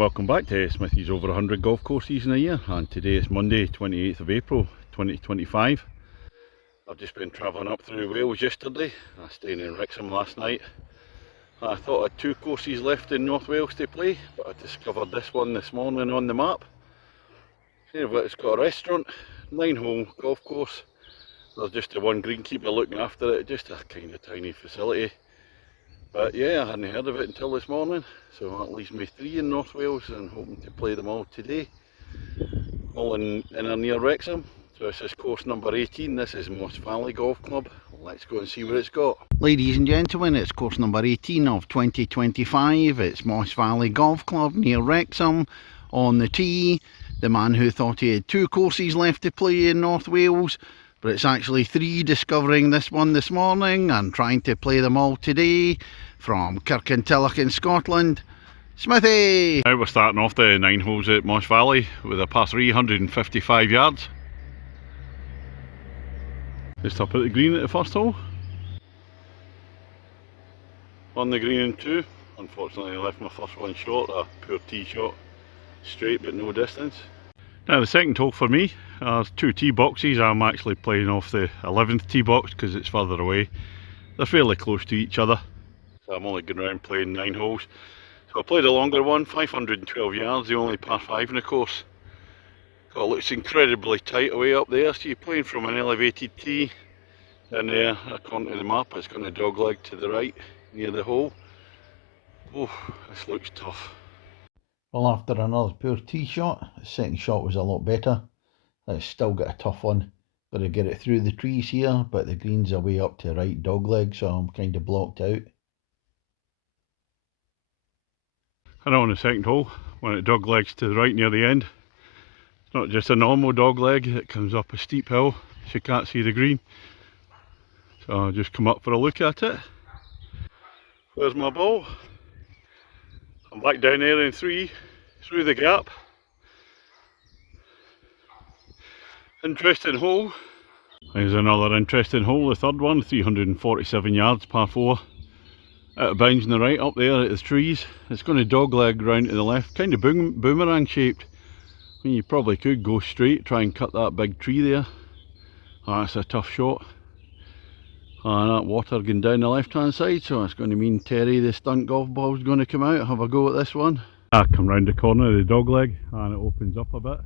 welcome back to Smithy's over 100 golf courses in a year, and today is Monday 28th of April 2025. I've just been travelling up through Wales yesterday. I stayed in Wrexham last night. I thought I had 2 courses left in North Wales to play, but I discovered this one this morning on the map. It's got a restaurant, 9-hole golf course. There's just the one greenkeeper looking after it, just a kind of tiny facility. But yeah, I hadn't heard of it until this morning, so that leaves me 3 in North Wales and hoping to play them all today. All in or near Wrexham. So this is course number 18, this is Moss Valley Golf Club. Let's go and see what it's got. Ladies and gentlemen, it's course number 18 of 2025. It's Moss Valley Golf Club near Wrexham. On the tee, the man who thought he had 2 courses left to play in North Wales, but it's actually 3, discovering this one this morning and trying to play them all today, from Kirkintilloch in Scotland, Smithy! Now we're starting off the 9 holes at Moss Valley with a par 3, 155 yards. Just up at the green at the first hole. On the green in 2. Unfortunately I left my first one short, a poor tee shot. Straight but no distance. Now the second hole for me, there's 2 tee boxes. I'm actually playing off the 11th tee box because it's further away. They're fairly close to each other, so I'm only going around playing 9 holes. So I played a longer one, 512 yards, the only par 5 in the course. It looks incredibly tight away up there, so you're playing from an elevated tee. And there, according to the map, it's going to dogleg to the right near the hole. Oh, this looks tough. Well, after another poor tee shot, the second shot was a lot better. It's still got a tough one. Got to get it through the trees here, but the green's are way up to right dogleg, so I'm kind of blocked out. I know on the second hole, when it doglegs to the right near the end, it's not just a normal dogleg, it comes up a steep hill, so you can't see the green. So I'll just come up for a look at it. There's my ball. I'm back down there in 3, through the gap. Interesting hole. There's another interesting hole, the third one, 347 yards, par 4. Out of bounds on the right, up there at the trees. It's going to dogleg round to the left, kind of boomerang shaped. I mean, you probably could go straight, try and cut that big tree there. Oh, that's a tough shot. And that water going down the left hand side, so it's going to mean Terry the stunt golf ball is going to come out, have a go at this one. I come round the corner of the dogleg and it opens up a bit.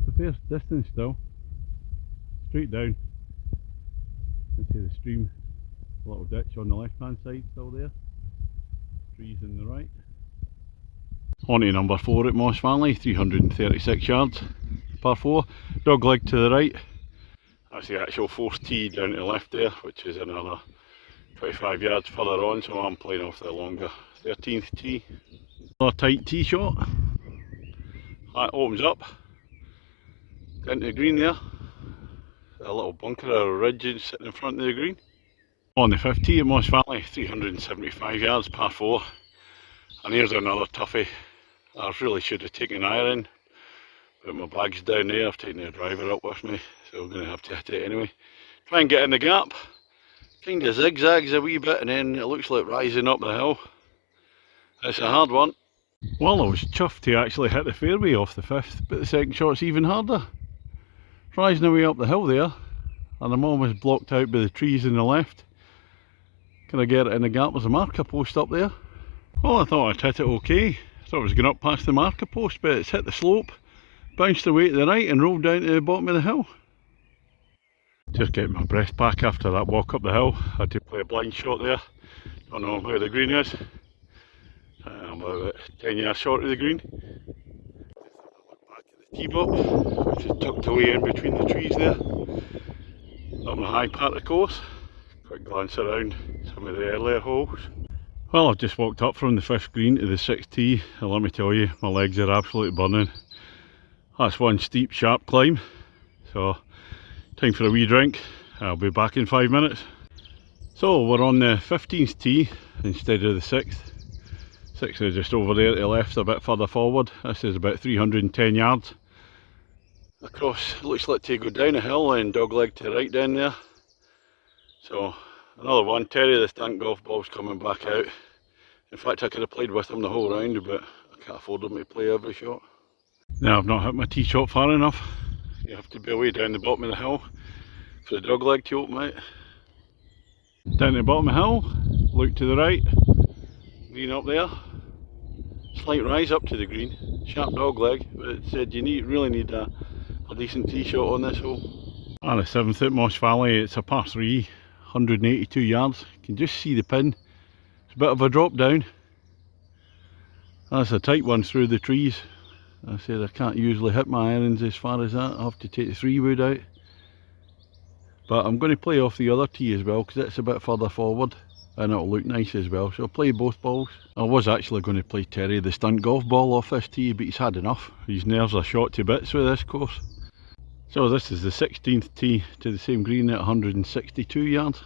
It's a fair distance still. Straight down into the stream. A little ditch on the left hand side still there. Trees in the right. On to number 4 at Moss Valley, 336 yards, par 4. Dogleg to the right. That's the actual 4th tee down to the left there, which is another 25 yards further on, so I'm playing off the longer 13th tee. Another tight tee shot. That opens up into the green there. A little bunker or a ridge sitting in front of the green. On the 5th tee at Moss Valley, 375 yards, par 4. And here's another toughie. I really should have taken an iron, but my bag's down there. I've taken the driver up with me, so I'm going to have to hit it anyway. Try and get in the gap. Kind of zigzags a wee bit and then it looks like rising up the hill. It's a hard one. Well, I was chuffed to actually hit the fairway off the 5th, but the second shot's even harder. Rising away up the hill there, and I'm almost blocked out by the trees on the left. Can I get it in the gap? There's a marker post up there. Well, I thought I'd hit it okay. I thought it was going up past the marker post, but it's hit the slope, bounced away to the right and rolled down to the bottom of the hill. Just getting my breath back after that walk up the hill. I had to play a blind shot there. Don't know where the green is. I'm about 10 yards short of the green. Back at the tee box, which is tucked away in between the trees there. Up the high part of the course. Quick glance around some of the earlier holes. Well, I've just walked up from the 5th green to the 6th tee, and let me tell you, my legs are absolutely burning. That's one steep, sharp climb, so time for a wee drink. I'll be back in 5 minutes. So we're on the 15th tee instead of the 6th. 6th is just over there to the left, a bit further forward. This is about 310 yards. Across, looks like to go down a hill and dogleg to the right down there. So another one, Terry the stunt golf ball's coming back out. In fact, I could have played with him the whole round, but I can't afford him to play every shot. Now I've not hit my tee shot far enough. You have to be away down the bottom of the hill for the dog leg to open out. Down the bottom of the hill, look to the right, green up there. Slight rise up to the green, sharp dog leg, but it said you really need a decent tee shot on this hole. On the 7th at Moss Valley, it's a par 3, 182 yards. You can just see the pin. It's a bit of a drop down. That's a tight one through the trees. I said I can't usually hit my irons as far as that. I have to take the 3-wood out. But I'm going to play off the other tee as well because it's a bit further forward and it'll look nice as well. So I'll play both balls. I was actually going to play Terry the stunt golf ball off this tee, but he's had enough. His nerves are shot to bits with this course. So this is the 16th tee to the same green at 162 yards.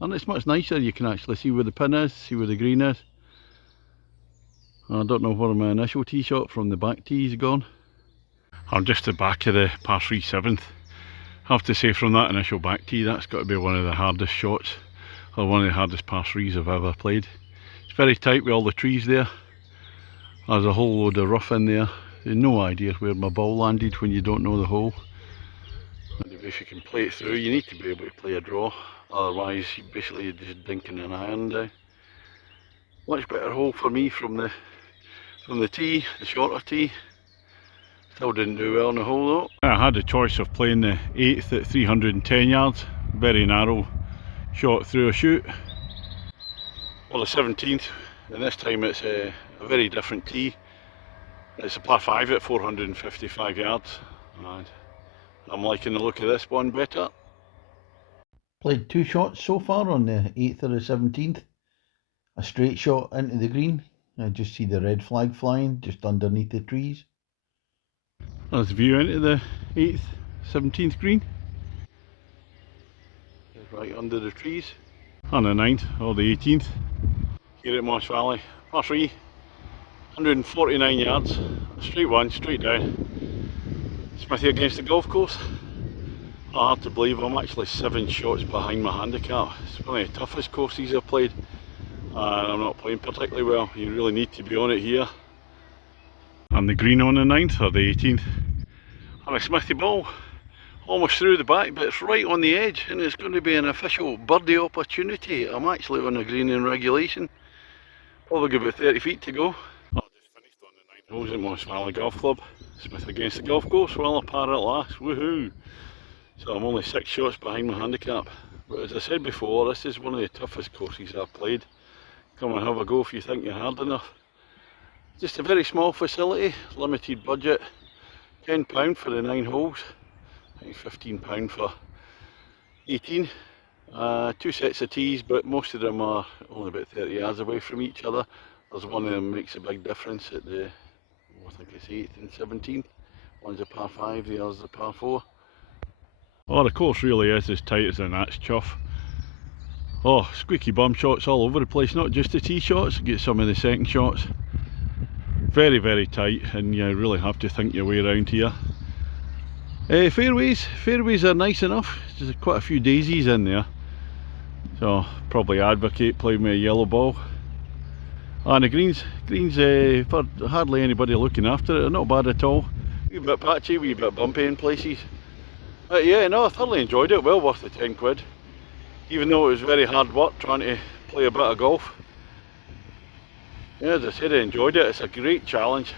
And it's much nicer, you can actually see where the pin is, see where the green is. I don't know where my initial tee shot from the back tee is gone. I'm just at the back of the par 3 7th. I have to say from that initial back tee, that's got to be one of the hardest shots, or one of the hardest par 3s I've ever played. It's very tight with all the trees there. There's a whole load of rough in there. You've no idea where my ball landed when you don't know the hole. Anyway, if you can play it through, you need to be able to play a draw, otherwise basically you're just dinking an iron down. Much better hole for me from the tee, the shorter tee. Still didn't do well in the hole though. I had a choice of playing the 8th at 310 yards, very narrow shot through a chute, or the 17th, and this time it's a very different tee. It's a par 5 at 455 yards, and I'm liking the look of this one better. Played 2 shots so far on the 8th or the 17th. A straight shot into the green. I just see the red flag flying just underneath the trees. There's a view into the 8th, 17th green. It's right under the trees. On the 9th or the 18th here at Moss Valley. Par 3, 149 yards. Straight one, straight down. Smithy against the golf course. Hard to believe I'm actually 7 shots behind my handicap. It's one of the toughest courses I've played. And I'm not playing particularly well. You really need to be on it here. And the green on the 9th or the 18th. And a Smithy ball. Almost through the back, but it's right on the edge, and it's going to be an official birdie opportunity. I'm actually on a green in regulation. Probably got about 30 feet to go. I just finished on the 9 holes at Moss Valley Golf Club. Smith against the golf course, well a par at last, woohoo! So I'm only 6 shots behind my handicap. But as I said before, this is one of the toughest courses I've played. Come and have a go if you think you're hard enough. Just a very small facility, limited budget. £10 for the 9 holes. I think £15 for 18. 2 sets of tees, but most of them are only about 30 yards away from each other. There's one of them makes a big difference at the, I think it's 8th and 17th. One's a par 5, the other's a par 4. Oh, the course really is as tight as a gnat's chuff. Oh, squeaky bum shots all over the place, not just the tee shots, get some of the second shots. Very, very tight, and you really have to think your way around here. Fairways are nice enough. There's quite a few daisies in there, so probably advocate playing with a yellow ball. And the greens for hardly anybody looking after it, are not bad at all. A wee bit patchy, a wee bit bumpy in places. But yeah, no, I thoroughly enjoyed it, well worth the 10 quid. Even though it was very hard work trying to play a bit of golf. Yeah, as I said, I enjoyed it. It's a great challenge.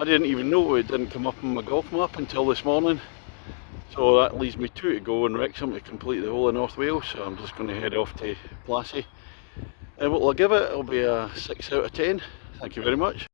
I didn't even know it didn't come up on my golf map until this morning. So that leaves me 2 to go in Wrexham to complete the whole of North Wales. So I'm just going to head off to Plassey. And what will I give it? It'll be a 6 out of 10. Thank you very much.